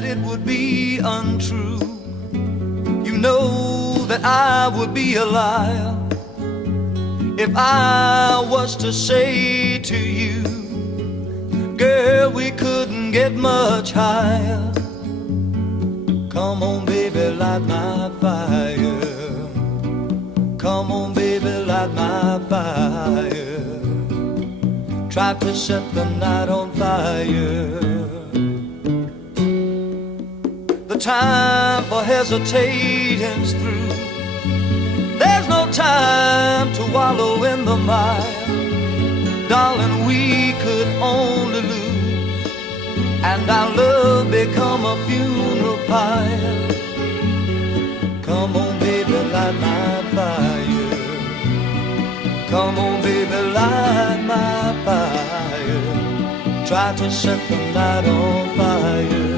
that it would be untrue. You know that I would be a liar if I was to say to you, girl, we couldn't get much higher. Come on, baby, light my fire. Come on, baby, light my fire. Try to set the night on fire. The time for hesitating's through. There's no time to wallow in the mire. Darling, we could only lose, and our love become a funeral pyre. Come on, baby, light my fire. Come on, baby, light my fire. Try to set the night on fire.